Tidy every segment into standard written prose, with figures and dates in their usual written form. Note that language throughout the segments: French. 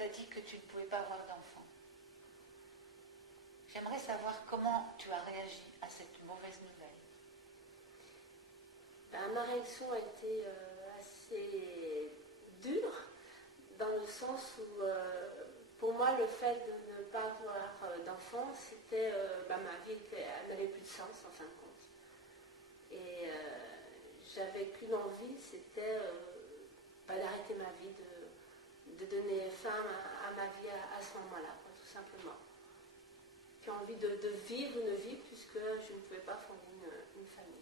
t'a dit que tu ne pouvais pas avoir d'enfant. J'aimerais savoir comment tu as réagi à cette mauvaise nouvelle. Ma réaction a été assez dure, dans le sens où, pour moi, le fait de ne pas avoir d'enfant, c'était, ma vie n'avait plus de sens, en fin de compte. Et j'avais qu'une envie, c'était d'arrêter ma vie, de donner fin à ma vie à ce moment-là, tout simplement. J'ai envie de vivre une vie, puisque je ne pouvais pas fonder une famille.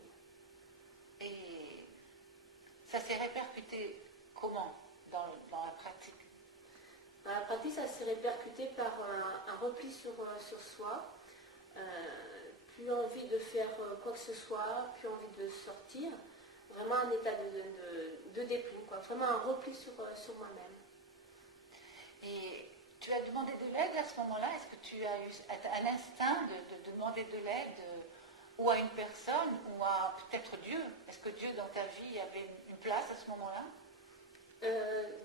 Et ça s'est répercuté comment dans la pratique? Dans la pratique, ça s'est répercuté par un repli sur soi, plus envie de faire quoi que ce soit, plus envie de sortir, vraiment un état de déprime, quoi. Vraiment un repli sur moi-même. Et tu as demandé de l'aide à ce moment-là? Est-ce que tu as eu un instinct de demander de l'aide ou à une personne ou à peut-être Dieu? Est-ce que Dieu dans ta vie avait une place à ce moment-là?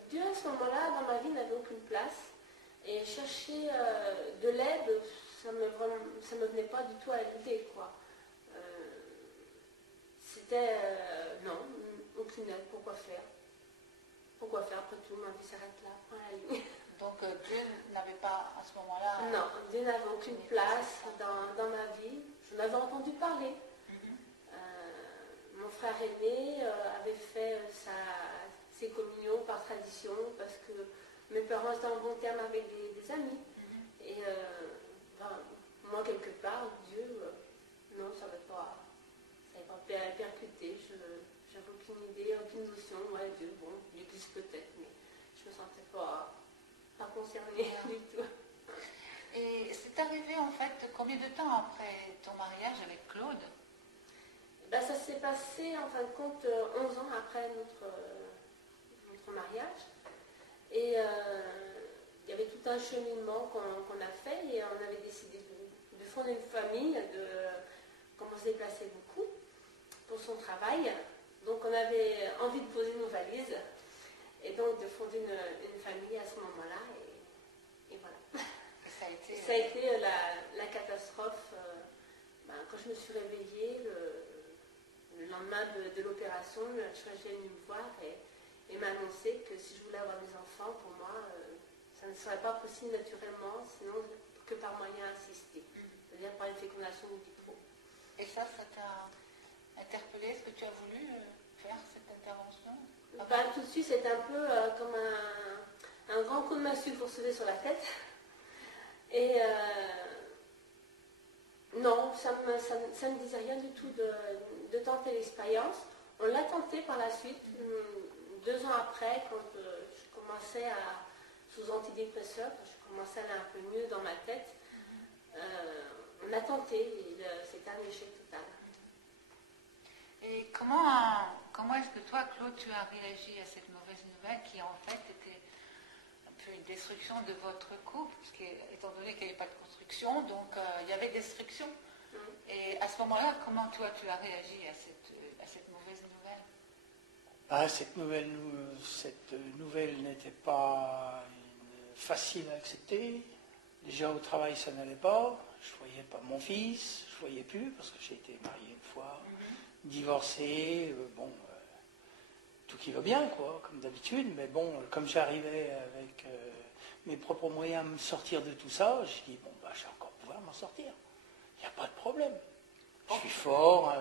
Dieu à ce moment-là dans ma vie n'avait aucune place, et chercher de l'aide, ça me venait pas du tout à l'idée, quoi. C'était non, aucune aide. Pourquoi faire après tout, ma vie s'arrête là, point à la ligne. Donc Dieu n'avait pas à ce moment-là... Non, Dieu n'avait aucune place dans ma vie. J'en avais entendu parler. Mon frère aîné avait fait ses communions par tradition, parce que mes parents étaient en bon terme avec des amis. Et moi, quelque part, Dieu, non, ça n'avait pas percuté. J'avais aucune idée, aucune notion. Ouais, Dieu, bon, il existe peut-être, mais je ne me sentais pas concernée du tout. Et c'est arrivé en fait combien de temps après ton mariage avec Claude? Ça s'est passé en fin de compte 11 ans après notre mariage. Et il y avait tout un cheminement qu'on a fait, et on avait décidé de fonder une famille, de commencer à se déplacer beaucoup pour son travail. Donc on avait envie de poser nos valises et donc de fonder une famille à ce moment-là. Et voilà. Ça a été la catastrophe. Quand je me suis réveillée, le lendemain de l'opération, le chirurgien est venu me voir et m'a annoncé que si je voulais avoir des enfants, pour moi, ça ne serait pas possible naturellement, sinon que par moyen assisté, c'est-à-dire par une fécondation in vitro. Et ça t'a interpellé? Est-ce que tu as voulu faire cette intervention? Tout de suite, c'est un peu comme un grand coup de massue pour se lever sur la tête. Et non, ça ne disait rien du tout de tenter l'expérience. On l'a tenté par la suite, 2 ans après, quand je commençais sous antidépresseurs, quand je commençais à aller un peu mieux dans ma tête. On a tenté, et c'était un échec total. Et comment est-ce que toi, Claude, tu as réagi à cette mauvaise nouvelle qui en fait était un peu une destruction de votre couple, parce étant donné qu'il n'y avait pas de construction, donc il y avait destruction. Et à ce moment-là, comment toi tu as réagi à cette mauvaise nouvelle? Cette nouvelle n'était pas facile à accepter. Déjà au travail ça n'allait pas, je ne voyais pas mon fils, je ne voyais plus parce que j'ai été marié une fois, divorcé, tout qui va bien quoi, comme d'habitude, mais bon, comme j'arrivais avec mes propres moyens à me sortir de tout ça, j'ai dit je vais encore pouvoir m'en sortir, il n'y a pas de problème, je suis fort,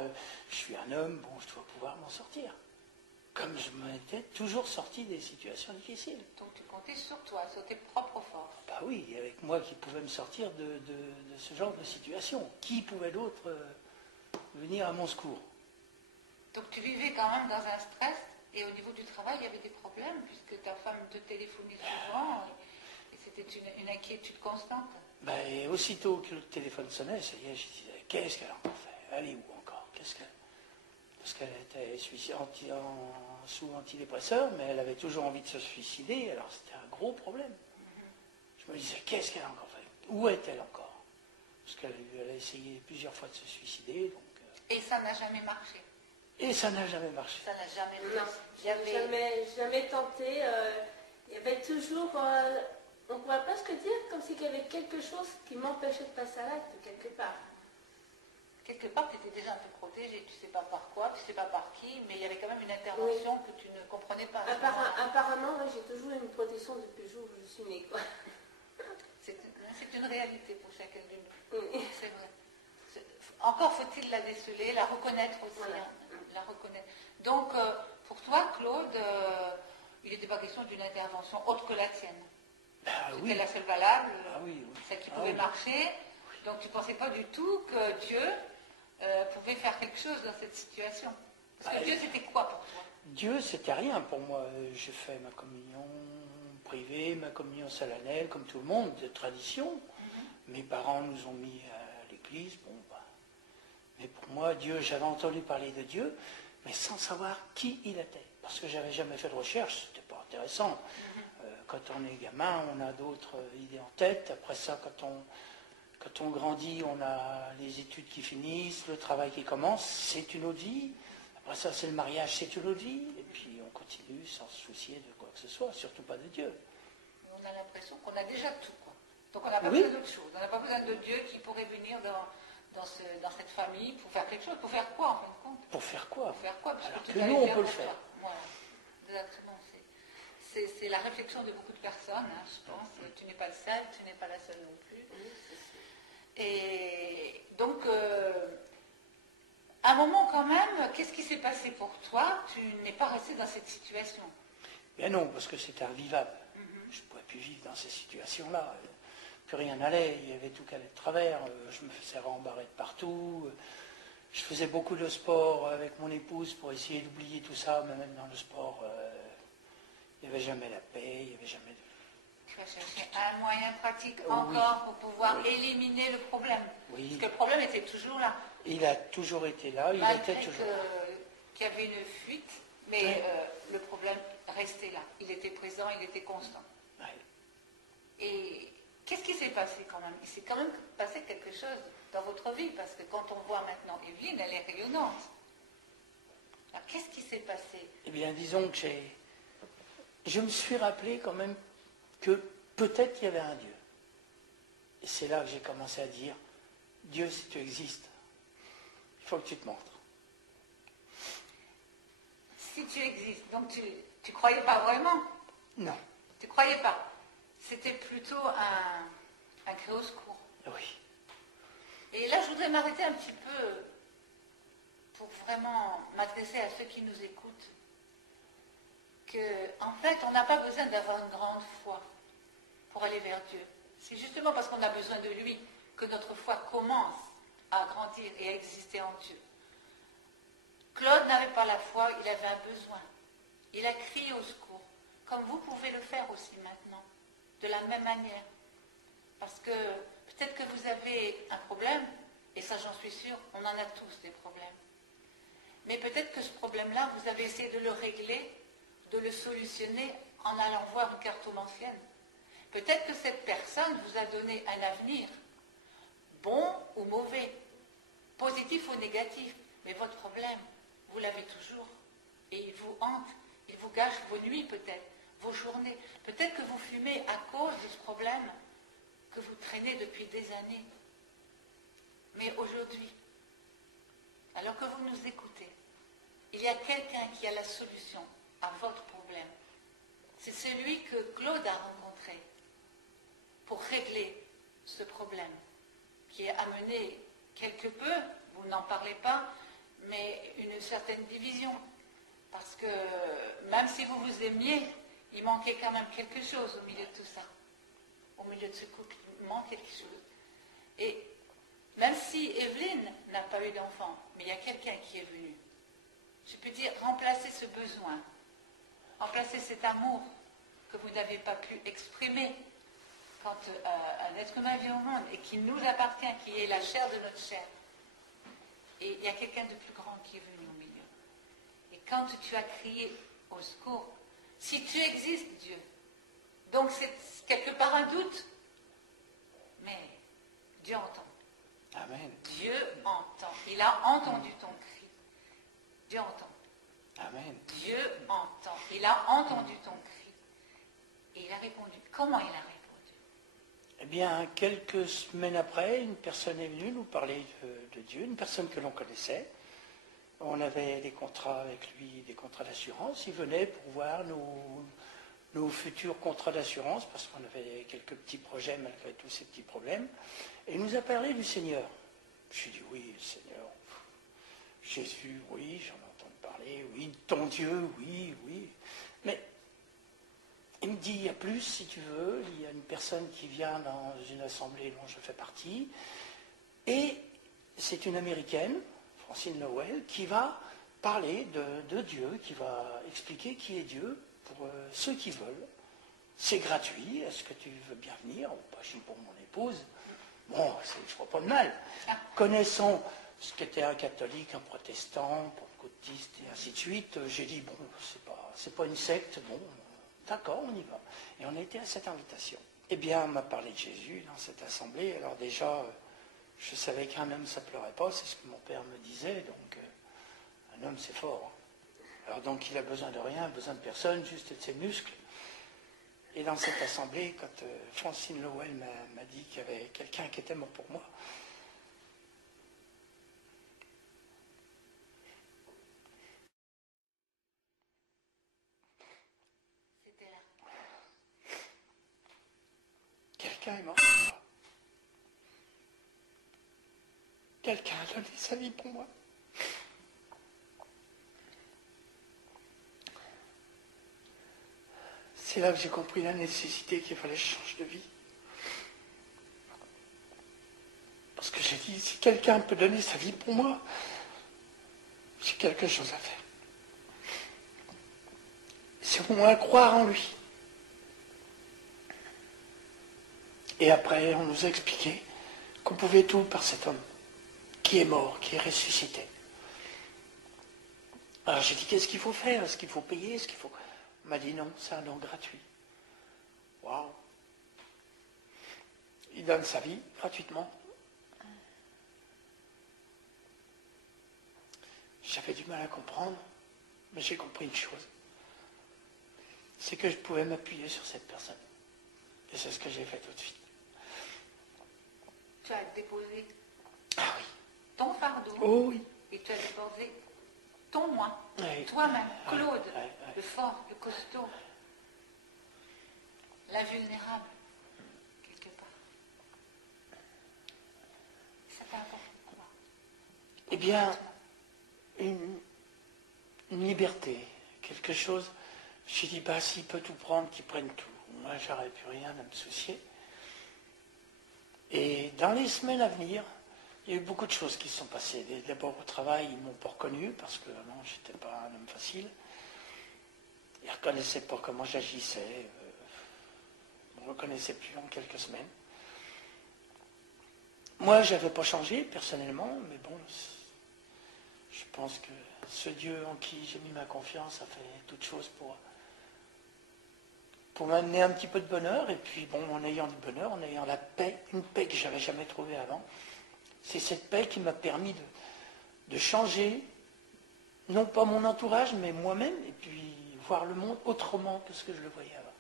je suis un homme, je dois pouvoir m'en sortir. Comme je m'étais toujours sorti des situations difficiles. Donc tu comptais sur toi, sur tes propres forces. Oui, avec moi qui pouvais me sortir de ce genre de situation. Qui pouvait d'autre venir à mon secours? Donc tu vivais quand même dans un stress, et au niveau du travail, il y avait des problèmes, puisque ta femme te téléphonait souvent, et c'était une inquiétude constante. Et aussitôt que le téléphone sonnait, ça y est, je disais, qu'est-ce qu'elle a encore fait? Elle est où encore? Parce qu'elle était sous antidépresseur, mais elle avait toujours envie de se suicider, alors c'était un gros problème. Je me disais, qu'est-ce qu'elle a encore fait? Où est-elle encore? Parce qu'elle a essayé plusieurs fois de se suicider. Donc, et ça n'a jamais marché? Et ça n'a jamais marché. Ça n'a jamais réussi. Non, jamais tenté. Il y avait toujours on pourrait presque dire comme s'il y avait quelque chose qui m'empêchait de passer à l'acte quelque part. Quelque part, tu étais déjà un peu protégée, tu ne sais pas par quoi, tu ne sais pas par qui, mais il y avait quand même une intervention que tu ne comprenais pas. Apparemment, moi, j'ai toujours eu une protection depuis le jour où je suis née. C'est une réalité pour chacun de nous. Oui. C'est vrai. Encore faut-il la déceler, la reconnaître aussi. Voilà. La reconnaître. Donc, pour toi, Claude, il n'était pas question d'une intervention autre que la tienne. C'était oui. la seule valable, Oui. celle qui pouvait marcher. Donc, tu ne pensais pas du tout que Dieu pouvait faire quelque chose dans cette situation. Parce que Dieu, c'était quoi pour toi? Dieu, c'était rien pour moi. J'ai fait ma communion privée, ma communion solennelle, comme tout le monde, de tradition. Mes parents nous ont mis à l'église. Bon, mais pour moi, Dieu, j'avais entendu parler de Dieu, mais sans savoir qui il était. Parce que j'avais jamais fait de recherche, c'était pas intéressant. Quand on est gamin, on a d'autres idées en tête. Après ça, quand on grandit, on a les études qui finissent, le travail qui commence, c'est une autre vie. Après ça, c'est le mariage, c'est une autre vie. Et puis on continue sans se soucier de quoi que ce soit, surtout pas de Dieu. On a l'impression qu'on a déjà tout, quoi. Donc on n'a pas besoin d'autre chose. On n'a pas besoin de Dieu qui pourrait venir dans cette famille pour faire quelque chose. Pour faire quoi, en fin de compte? Pour faire quoi? Pour faire quoi? Parce Alors que que tu nous, on peut le faire. Voilà. Exactement. C'est la réflexion de beaucoup de personnes, hein, je pense. Tu n'es pas le seul, tu n'es pas la seule non plus. Et donc, à un moment quand même, qu'est-ce qui s'est passé pour toi? Tu n'es pas resté dans cette situation. Bien non, parce que c'était invivable. Je ne pouvais plus vivre dans ces situations-là. Plus rien n'allait, il y avait tout qui allait de travers. Je me faisais rembarrer de partout. Je faisais beaucoup de sport avec mon épouse pour essayer d'oublier tout ça, mais même dans le sport, il n'y avait jamais la paix, il n'y avait jamais de... Tu vas chercher un moyen pratique encore pour pouvoir éliminer le problème. Oui. Parce que le problème était toujours là. Il a toujours été là, il était toujours là. Qu'il y avait une fuite, mais le problème restait là. Il était présent, il était constant. Ouais. Et qu'est-ce qui s'est passé quand même? Il s'est quand même passé quelque chose dans votre vie, parce que quand on voit maintenant Evelyne, elle est rayonnante. Alors qu'est-ce qui s'est passé? Eh bien, disons que je me suis rappelé quand même que peut-être il y avait un Dieu. Et c'est là que j'ai commencé à dire, Dieu, si tu existes, il faut que tu te montres. Si tu existes, donc tu ne croyais pas vraiment? Non. Tu ne croyais pas? C'était plutôt un cri au secours. Oui. Et là, je voudrais m'arrêter un petit peu pour vraiment m'adresser à ceux qui nous écoutent. En fait, on n'a pas besoin d'avoir une grande foi pour aller vers Dieu. C'est justement parce qu'on a besoin de lui que notre foi commence à grandir et à exister en Dieu. Claude n'avait pas la foi, il avait un besoin. Il a crié au secours, comme vous pouvez le faire aussi maintenant, de la même manière. Parce que peut-être que vous avez un problème, et ça j'en suis sûre, on en a tous des problèmes. Mais peut-être que ce problème-là, vous avez essayé de le régler, de le solutionner en allant voir une cartomancienne. Peut-être que cette personne vous a donné un avenir, bon ou mauvais, positif ou négatif, mais votre problème, vous l'avez toujours. Et il vous hante, il vous gâche vos nuits peut-être, vos journées. Peut-être que vous fumez à cause de ce problème que vous traînez depuis des années. Mais aujourd'hui, alors que vous nous écoutez, il y a quelqu'un qui a la solution à votre problème. C'est celui que Claude a rencontré pour régler ce problème qui est amené quelque peu, vous n'en parlez pas, mais une certaine division. Parce que même si vous vous aimiez, il manquait quand même quelque chose au milieu de tout ça. Au milieu de ce couple, il manque quelque chose. Et même si Evelyne n'a pas eu d'enfant, mais il y a quelqu'un qui est venu, je peux dire, remplacer ce besoin, remplacer cet amour que vous n'avez pas pu exprimer quand un être humain vient au monde et qui nous appartient, qui est la chair de notre chair. Et il y a quelqu'un de plus grand qui est venu au milieu. Et quand tu as crié au secours, si tu existes, Dieu, donc c'est quelque part un doute, mais Dieu entend. Amen. Dieu entend. Il a entendu ton cri. Dieu entend. Amen. Dieu entend. Il a entendu ton cri. Et il a répondu. Comment il a répondu? Eh bien, quelques semaines après, une personne est venue nous parler de Dieu, une personne que l'on connaissait. On avait des contrats avec lui, des contrats d'assurance. Il venait pour voir nos futurs contrats d'assurance, parce qu'on avait quelques petits projets malgré tous ces petits problèmes. Et il nous a parlé du Seigneur. Je lui ai dit, oui, le Seigneur, Jésus, oui, j'en entends parler, oui, ton Dieu, oui, oui. Mais il me dit, il y a plus, si tu veux, il y a une personne qui vient dans une assemblée dont je fais partie, et c'est une Américaine, Francine Lowell, qui va parler de Dieu, qui va expliquer qui est Dieu pour ceux qui veulent. C'est gratuit, est-ce que tu veux bien venir? Bah, je dis pour mon épouse. Bon, je ne vois pas de mal. Connaissant ce qu'était un catholique, un protestant, un pentecôtiste et ainsi de suite, j'ai dit, bon, c'est pas une secte, bon, d'accord, on y va. Et on a été à cette invitation. Eh bien, on m'a parlé de Jésus dans cette assemblée. Alors déjà, je savais qu'un homme, ça ne pleurait pas, c'est ce que mon père me disait. Donc, un homme, c'est fort. Alors donc, il a besoin de rien, besoin de personne, juste de ses muscles. Et dans cette assemblée, quand Francine Lowell m'a dit qu'il y avait quelqu'un qui était mort pour moi, C'était là. quelqu'un est mort pour moi. Quelqu'un a donné sa vie pour moi. C'est là que j'ai compris la nécessité qu'il fallait que je change de vie. Parce que j'ai dit, si quelqu'un peut donner sa vie pour moi, j'ai quelque chose à faire. C'est au moins croire en lui. Et après, on nous a expliqué qu'on pouvait tout par cet homme qui est mort, qui est ressuscité. Alors j'ai dit, qu'est-ce qu'il faut faire? Est-ce qu'il faut payer? Est-ce qu'il faut... On m'a dit non, c'est un don gratuit. Waouh! Il donne sa vie gratuitement. J'avais du mal à comprendre, mais j'ai compris une chose. C'est que je pouvais m'appuyer sur cette personne. Et c'est ce que j'ai fait tout de suite. Tu as déposé Ah oui. ton fardeau Oh oui. et tu as déposé ton moi, Oui. toi-même, Claude, Oui. le fort, le costaud, l'invulnérable, quelque part. Ça t'apporte quoi? Eh bien, une liberté, quelque chose. J'ai dit, bah, s'il peut tout prendre, qu'il prenne tout. Moi, j'aurais plus rien à me soucier. Et dans les semaines à venir, il y a eu beaucoup de choses qui se sont passées. D'abord au travail, ils ne m'ont pas reconnu parce que non, je n'étais pas un homme facile. Ils ne reconnaissaient pas comment j'agissais. Ils ne me reconnaissaient plus en quelques semaines. Moi, je n'avais pas changé personnellement, mais bon, je pense que ce Dieu en qui j'ai mis ma confiance a fait toute chose pour m'amener un petit peu de bonheur. Et puis, bon, en ayant du bonheur, en ayant la paix, une paix que je n'avais jamais trouvée avant, c'est cette paix qui m'a permis de changer, non pas mon entourage, mais moi-même, et puis voir le monde autrement que ce que je le voyais avant.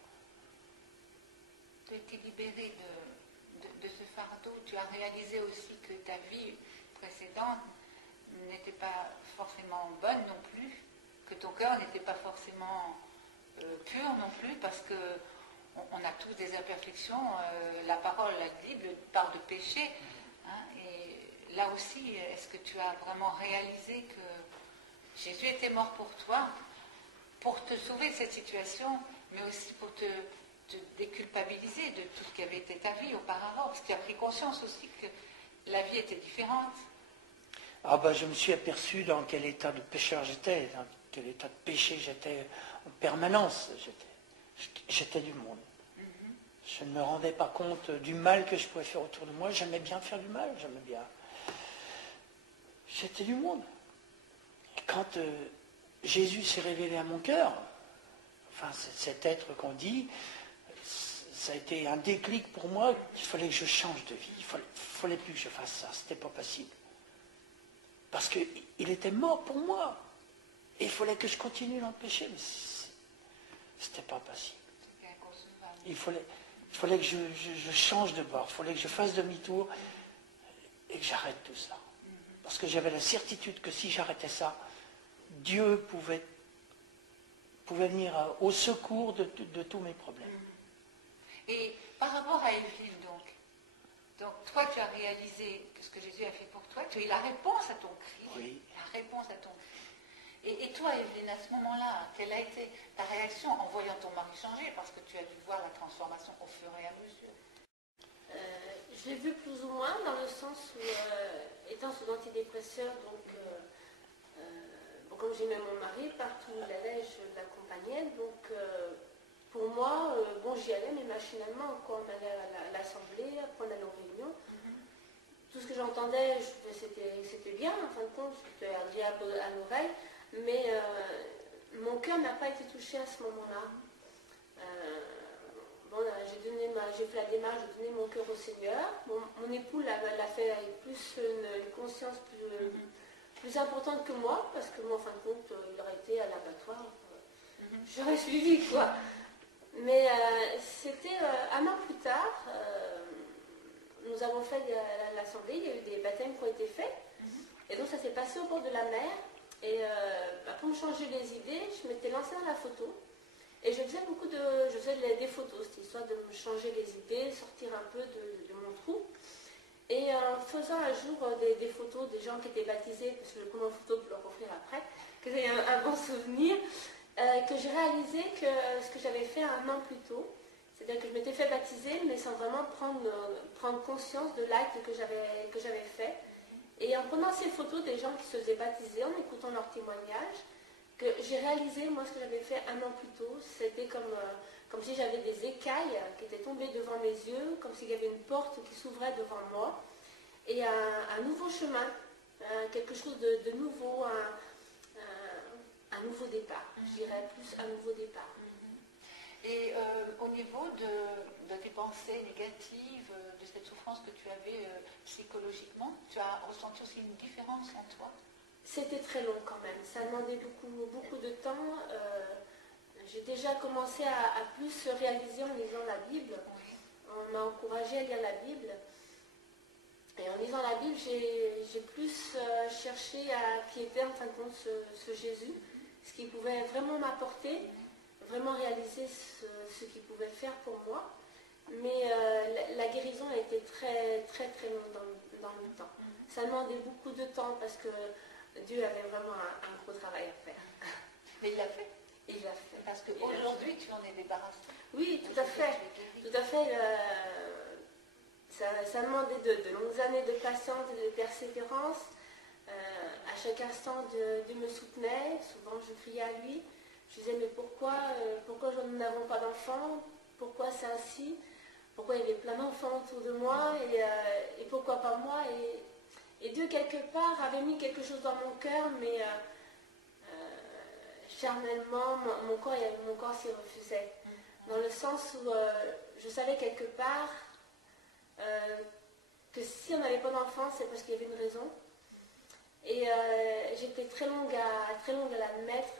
Tu as été libéré de ce fardeau. Tu as réalisé aussi que ta vie précédente n'était pas forcément bonne non plus, que ton cœur n'était pas forcément pur non plus, parce que on a tous des imperfections. La parole, la Bible parle de péché. Hein, et là aussi, est-ce que tu as vraiment réalisé que Jésus était mort pour toi, pour te sauver de cette situation, mais aussi pour te déculpabiliser de tout ce qui avait été ta vie auparavant, parce que tu as pris conscience aussi que la vie était différente. Ah ben, je me suis aperçu dans quel état de pécheur j'étais, dans quel état de péché j'étais en permanence. J'étais du monde. Je ne me rendais pas compte du mal que je pouvais faire autour de moi. J'aimais bien faire du mal, j'aimais bien. J'étais du monde. Et quand Jésus s'est révélé à mon cœur, enfin cet être qu'on dit, ça a été un déclic pour moi. Il fallait que je change de vie. Il fallait plus que je fasse ça. C'était pas possible. Parce qu'il était mort pour moi. Et il fallait que je continue dans le péché. Mais c'était pas possible. Il Il fallait que je change de bord, il fallait que je fasse demi-tour et que j'arrête tout ça. Parce que j'avais la certitude que si j'arrêtais ça, Dieu pouvait venir au secours de tous mes problèmes. Et par rapport à Evelyne, donc toi tu as réalisé que ce que Jésus a fait pour toi, tu as eu la réponse à ton cri, Oui. la réponse à ton cri. Et toi Evelyne, à ce moment-là, quelle a été ta réaction en voyant ton mari changer, parce que tu as dû voir la transformation au fur et à mesure? Je l'ai vu plus ou moins dans le sens où, étant sous antidépresseur, donc comme j'aimais mon mari, partout où il allait, je l'accompagnais. Donc pour moi, j'y allais, mais machinalement, quand on allait à l'assemblée, après on allait aux réunions, tout ce que j'entendais, c'était bien, en fin de compte, c'était agréable à l'oreille, mais mon cœur n'a pas été touché à ce moment-là. J'ai fait la démarche de donner mon cœur au Seigneur. Mon époux l'a fait avec plus une conscience plus importante que moi, parce que moi, en fin de compte, il aurait été à l'abattoir. J'aurais suivi, quoi. Mais c'était un an plus tard, nous avons fait l'assemblée, il y a eu des baptêmes qui ont été faits, et donc ça s'est passé au bord de la mer, et pour me changer les idées, je m'étais lancée dans la photo, et je faisais des photos, c'était histoire de me changer les idées, sortir un peu de mon trou. Et en faisant un jour des photos des gens qui étaient baptisés, parce que je prends une photo pour leur offrir après, que j'ai un bon souvenir, que j'ai réalisé que ce que j'avais fait un an plus tôt, c'est-à-dire que je m'étais fait baptiser, mais sans vraiment prendre conscience de l'acte que j'avais fait. Et en prenant ces photos des gens qui se faisaient baptiser, en écoutant leurs témoignages, que j'ai réalisé, moi, ce que j'avais fait un an plus tôt, c'était comme si j'avais des écailles qui étaient tombées devant mes yeux, comme s'il y avait une porte qui s'ouvrait devant moi, et un nouveau chemin, quelque chose de nouveau, un nouveau départ, je dirais plus un nouveau départ. Et au niveau de tes pensées négatives, de cette souffrance que tu avais psychologiquement, tu as ressenti aussi une différence en toi? C'était très long quand même, ça demandait beaucoup de temps. J'ai déjà commencé à plus réaliser en lisant la Bible. On m'a encouragée à lire la Bible. Et en lisant la Bible, j'ai plus cherché qui était en fin de compte ce Jésus, ce qu'il pouvait vraiment m'apporter, vraiment réaliser ce qu'il pouvait faire pour moi. Mais la guérison a été très très longue dans le temps. Ça demandait beaucoup de temps parce que Dieu avait vraiment un gros travail à faire. Mais il l'a fait. Il l'a fait. Parce qu'aujourd'hui, tu en es débarrassé. Oui, tout à fait. Tout à fait. Ça demandait de longues années de patience et de persévérance. À chaque instant, Dieu me soutenait. Souvent, je criais à lui. Je disais, mais pourquoi nous n'avons pas d'enfants? Pourquoi c'est ainsi? Pourquoi il y avait plein d'enfants autour de moi? Et pourquoi pas moi? Et Dieu, quelque part, avait mis quelque chose dans mon cœur, mais charnellement, mon corps s'y refusait. Dans le sens où je savais quelque part que si on n'avait pas d'enfant, c'est parce qu'il y avait une raison. Et j'étais très longue à l'admettre,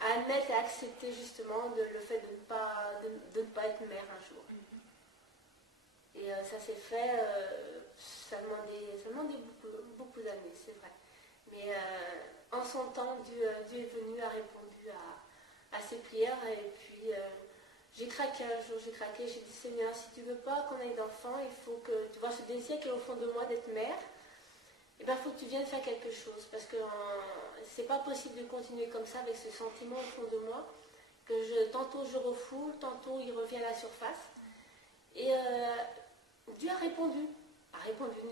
à admettre et à accepter justement le fait de ne pas être mère un jour. Et ça s'est fait, ça demandait beaucoup d'années, c'est vrai. Mais en son temps, Dieu est venu, a répondu à ses prières, et puis j'ai craqué un jour, j'ai dit, Seigneur, si tu ne veux pas qu'on ait d'enfants, il faut que, tu vois, ce désir qui est au fond de moi d'être mère, il faut que tu viennes faire quelque chose, parce que c'est pas possible de continuer comme ça avec ce sentiment au fond de moi, que tantôt je refoule, tantôt il revient à la surface. Et Dieu a répondu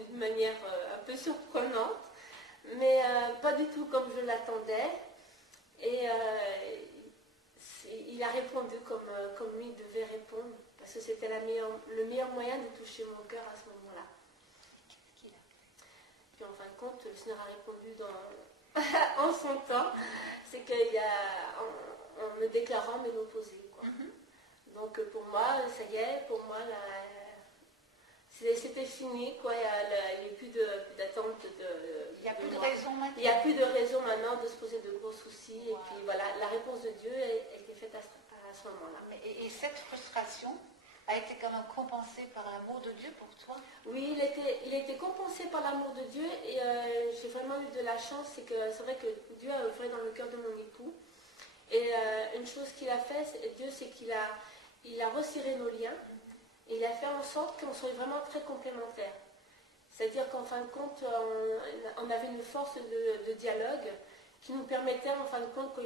d'une manière un peu surprenante, mais pas du tout comme je l'attendais. Et il a répondu comme lui devait répondre, parce que c'était le meilleur moyen de toucher mon cœur à ce moment-là. Puis en fin de compte, le Seigneur a répondu en son temps, c'est en me déclarant ménopausée. Donc pour moi, ça y est, pour moi, c'était fini, quoi. Il n'y a plus d'attente. Il n'y a plus de raison maintenant. Il n'y a plus de raison maintenant de se poser de gros soucis. Wow. Et puis voilà, la réponse de Dieu a été faite à ce moment-là. Et cette frustration a été quand même compensé par l'amour de Dieu pour toi. Oui, il a été compensé par l'amour de Dieu et j'ai vraiment eu de la chance, c'est vrai que Dieu a œuvré dans le cœur de mon époux. Et une chose qu'il a fait, Dieu, c'est il a resserré nos liens et il a fait en sorte qu'on soit vraiment très complémentaires. C'est-à-dire qu'en fin de compte, on avait une force de dialogue qui nous permettait, en fin de compte, que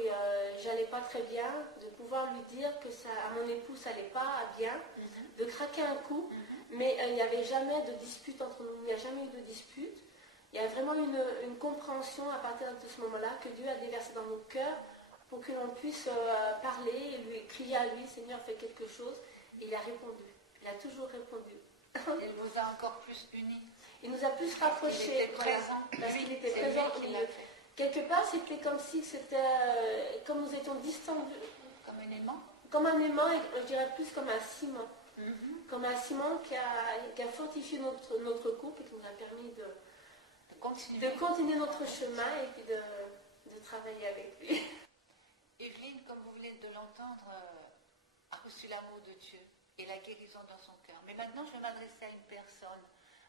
j'allais pas très bien, de pouvoir lui dire que ça, à mon époux, ça allait pas bien, de craquer un coup, mais il n'y avait jamais de dispute entre nous, il n'y a jamais eu de dispute. Il y a vraiment une compréhension à partir de ce moment-là que Dieu a déversé dans nos cœurs pour que l'on puisse parler et lui crier à lui, Seigneur, fais quelque chose. Et il a répondu, il a toujours répondu. Il vous a encore plus unis. Il nous a plus rapprochés. Il était présent. Parce Lui, qu'il était c'est présent. lui qui l'a fait. Quelque part, c'était comme si comme nous étions distants, Comme un aimant. comme un aimant, et je dirais plus comme un ciment. Comme un ciment qui a fortifié notre couple et qui nous a permis de continuer notre chemin et puis de travailler avec lui. Evelyne, comme vous venez de l'entendre, a reçu l'amour de Dieu et la guérison dans son cœur. Mais maintenant, je vais m'adresser à une personne,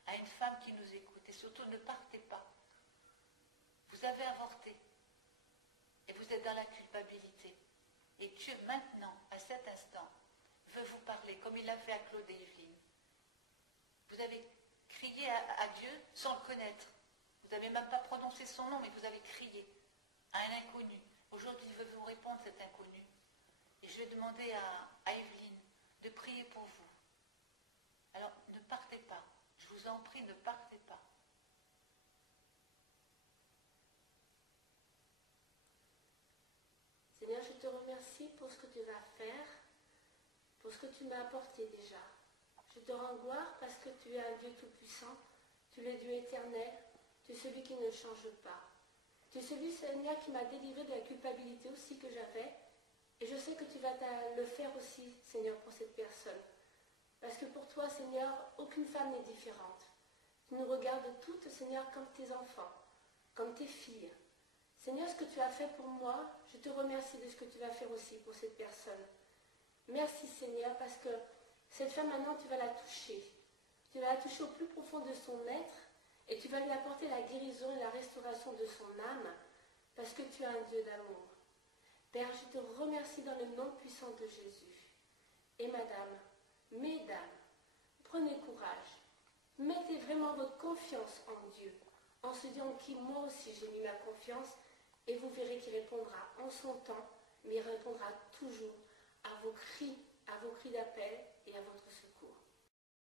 à une femme qui nous écoute. Et surtout, ne partez pas. Vous avez avorté et vous êtes dans la culpabilité. Et Dieu, maintenant, à cet instant, veut vous parler, comme il l'a fait à Claude et Evelyne. Vous avez crié à Dieu sans le connaître. Vous n'avez même pas prononcé son nom, mais vous avez crié à un inconnu. Aujourd'hui, il veut vous répondre, cet inconnu. Et je vais demander à Evelyne de prier pour vous. Alors, ne partez pas. Je vous en prie, ne partez pas. Seigneur, je te remercie pour ce que tu vas faire, pour ce que tu m'as apporté déjà. Je te rends gloire parce que tu es un Dieu tout-puissant, tu es le Dieu éternel, tu es celui qui ne change pas. Tu es celui, Seigneur, qui m'a délivré de la culpabilité aussi que j'avais. Et je sais que tu vas le faire aussi, Seigneur, pour cette personne. Parce que pour toi, Seigneur, aucune femme n'est différente. Tu nous regardes toutes, Seigneur, comme tes enfants, comme tes filles. Seigneur, ce que tu as fait pour moi, je te remercie de ce que tu vas faire aussi pour cette personne. Merci, Seigneur, parce que cette femme, maintenant, tu vas la toucher. Tu vas la toucher au plus profond de son être et tu vas lui apporter la guérison et la restauration de son âme parce que tu es un Dieu d'amour. Père, je te remercie dans le nom puissant de Jésus. Et madame, mesdames, prenez courage. Mettez vraiment votre confiance en Dieu, en se disant qui moi aussi j'ai mis ma confiance, et vous verrez qu'il répondra en son temps, mais il répondra toujours à vos cris d'appel et à votre secours.